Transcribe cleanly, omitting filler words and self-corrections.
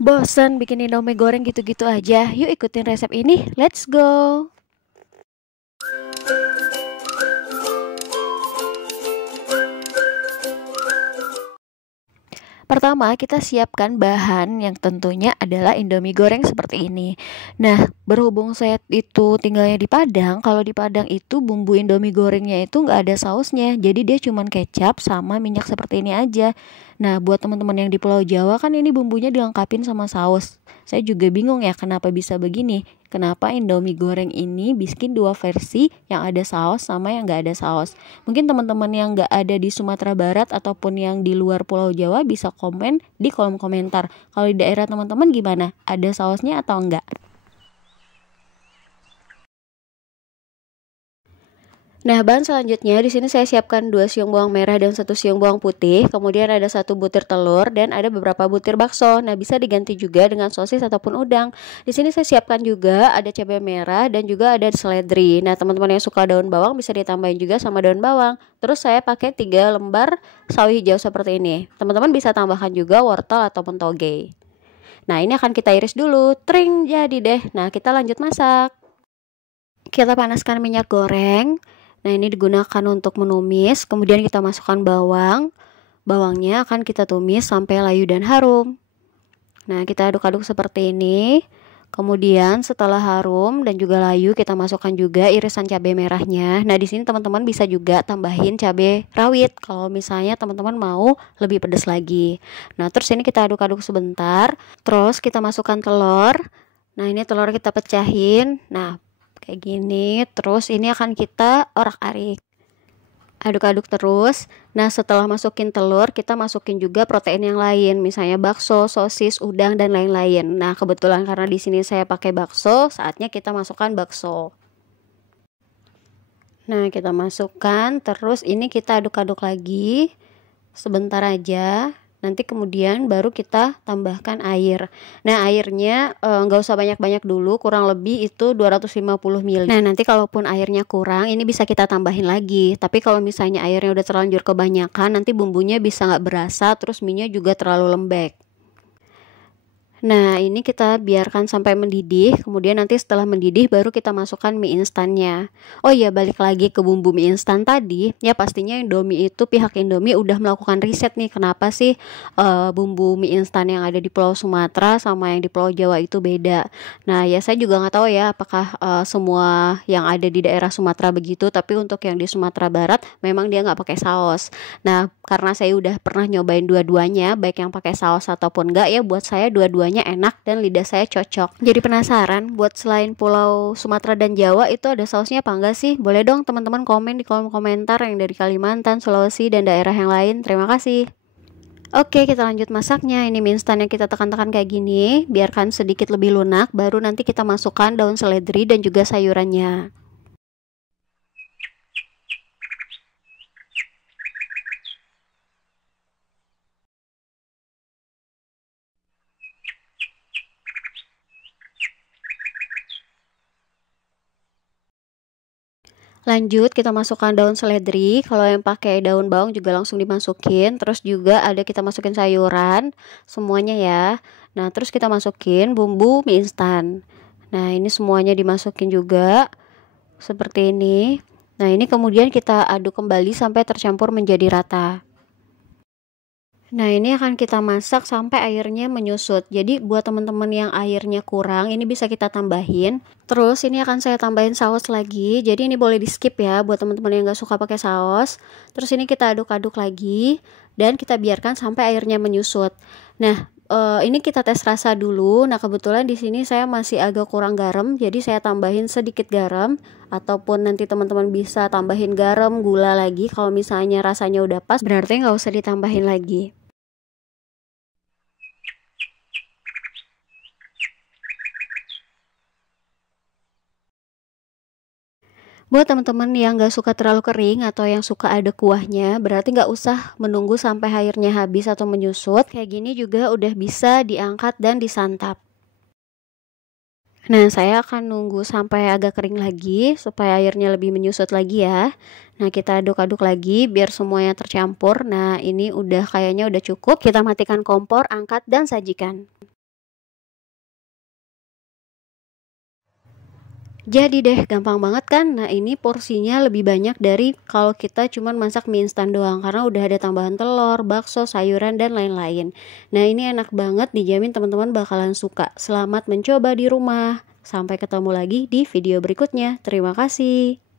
Bosan bikin Indomie goreng gitu-gitu aja? Yuk ikutin resep ini, let's go! Pertama, kita siapkan bahan yang tentunya adalah Indomie goreng seperti ini. Nah, berhubung saya itu tinggalnya di Padang, kalau di Padang itu bumbu Indomie gorengnya itu nggak ada sausnya, jadi dia cuman kecap sama minyak seperti ini aja. Nah, buat teman-teman yang di Pulau Jawa kan ini bumbunya dilengkapin sama saus. Saya juga bingung ya kenapa bisa begini. Kenapa Indomie goreng ini bikin dua versi yang ada saus sama yang nggak ada saus. Mungkin teman-teman yang nggak ada di Sumatera Barat ataupun yang di luar Pulau Jawa bisa komen di kolom komentar. Kalau di daerah teman-teman gimana? Ada sausnya atau enggak? Nah, bahan selanjutnya di sini saya siapkan 2 siung bawang merah dan 1 siung bawang putih, kemudian ada 1 butir telur dan ada beberapa butir bakso. Nah, bisa diganti juga dengan sosis ataupun udang. Di sini saya siapkan juga ada cabai merah dan juga ada seledri. Nah, teman-teman yang suka daun bawang bisa ditambahin juga sama daun bawang. Terus saya pakai 3 lembar sawi hijau seperti ini. Teman-teman bisa tambahkan juga wortel ataupun toge. Nah, ini akan kita iris dulu. Tring, jadi deh. Nah, kita lanjut masak. Kita panaskan minyak goreng. Nah, ini digunakan untuk menumis. Kemudian kita masukkan bawang. Bawangnya akan kita tumis sampai layu dan harum. Nah, kita aduk-aduk seperti ini. Kemudian setelah harum dan juga layu, kita masukkan juga irisan cabai merahnya. Nah, di sini teman-teman bisa juga tambahin cabai rawit kalau misalnya teman-teman mau lebih pedas lagi. Nah, terus ini kita aduk-aduk sebentar. Terus kita masukkan telur. Nah, ini telur kita pecahin. Nah, kayak gini. Terus ini akan kita orak-arik. Aduk-aduk terus. Nah, setelah masukin telur, kita masukin juga protein yang lain, misalnya bakso, sosis, udang dan lain-lain. Nah, kebetulan karena di sini saya pakai bakso, saatnya kita masukkan bakso. Nah, kita masukkan, terus ini kita aduk-aduk lagi sebentar aja. Nanti kemudian baru kita tambahkan air. Nah, airnya nggak usah banyak-banyak dulu, kurang lebih itu 250 ml. Nah, nanti kalaupun airnya kurang, ini bisa kita tambahin lagi. Tapi kalau misalnya airnya udah terlanjur kebanyakan, nanti bumbunya bisa nggak berasa, terus mie-nya juga terlalu lembek. Nah, ini kita biarkan sampai mendidih, kemudian nanti setelah mendidih baru kita masukkan mie instannya. Oh iya, balik lagi ke bumbu mie instan tadi, ya pastinya Indomie itu pihak Indomie udah melakukan riset nih, kenapa sih bumbu mie instan yang ada di Pulau Sumatera sama yang di Pulau Jawa itu beda. Nah, ya saya juga nggak tahu ya apakah semua yang ada di daerah Sumatera begitu, tapi untuk yang di Sumatera Barat memang dia nggak pakai saus. Nah, karena saya udah pernah nyobain dua-duanya, baik yang pakai saus ataupun enggak, ya buat saya dua-duanya enak dan lidah saya cocok. Jadi penasaran, buat selain Pulau Sumatera dan Jawa itu ada sausnya apa enggak sih? Boleh dong teman-teman komen di kolom komentar yang dari Kalimantan, Sulawesi, dan daerah yang lain. Terima kasih. Oke, kita lanjut masaknya. Ini mie instan yang kita tekan-tekan kayak gini, biarkan sedikit lebih lunak, baru nanti kita masukkan daun seledri dan juga sayurannya. Lanjut kita masukkan daun seledri, kalau yang pakai daun bawang juga langsung dimasukin, terus juga ada kita masukin sayuran, semuanya ya. Nah, terus kita masukin bumbu mie instan. Nah, ini semuanya dimasukin juga, seperti ini. Nah, ini kemudian kita aduk kembali sampai tercampur menjadi rata. Nah, ini akan kita masak sampai airnya menyusut. Jadi buat teman-teman yang airnya kurang, ini bisa kita tambahin. Terus ini akan saya tambahin saus lagi. Jadi ini boleh di skip ya buat teman-teman yang gak suka pakai saus. Terus ini kita aduk-aduk lagi dan kita biarkan sampai airnya menyusut. Nah, ini kita tes rasa dulu. Nah, kebetulan di sini saya masih agak kurang garam, jadi saya tambahin sedikit garam. Ataupun nanti teman-teman bisa tambahin garam, gula lagi. Kalau misalnya rasanya udah pas, berarti nggak usah ditambahin lagi. Buat teman-teman yang gak suka terlalu kering atau yang suka ada kuahnya, berarti gak usah menunggu sampai airnya habis atau menyusut. Kayak gini juga udah bisa diangkat dan disantap. Nah, saya akan nunggu sampai agak kering lagi supaya airnya lebih menyusut lagi ya. Nah, kita aduk-aduk lagi biar semuanya tercampur. Nah, ini udah kayaknya udah cukup. Kita matikan kompor, angkat dan sajikan. Jadi deh, gampang banget kan? Nah, ini porsinya lebih banyak dari kalau kita cuman masak mie instan doang karena udah ada tambahan telur, bakso, sayuran dan lain-lain. Nah, ini enak banget, dijamin teman-teman bakalan suka. Selamat mencoba di rumah. Sampai ketemu lagi di video berikutnya. Terima kasih.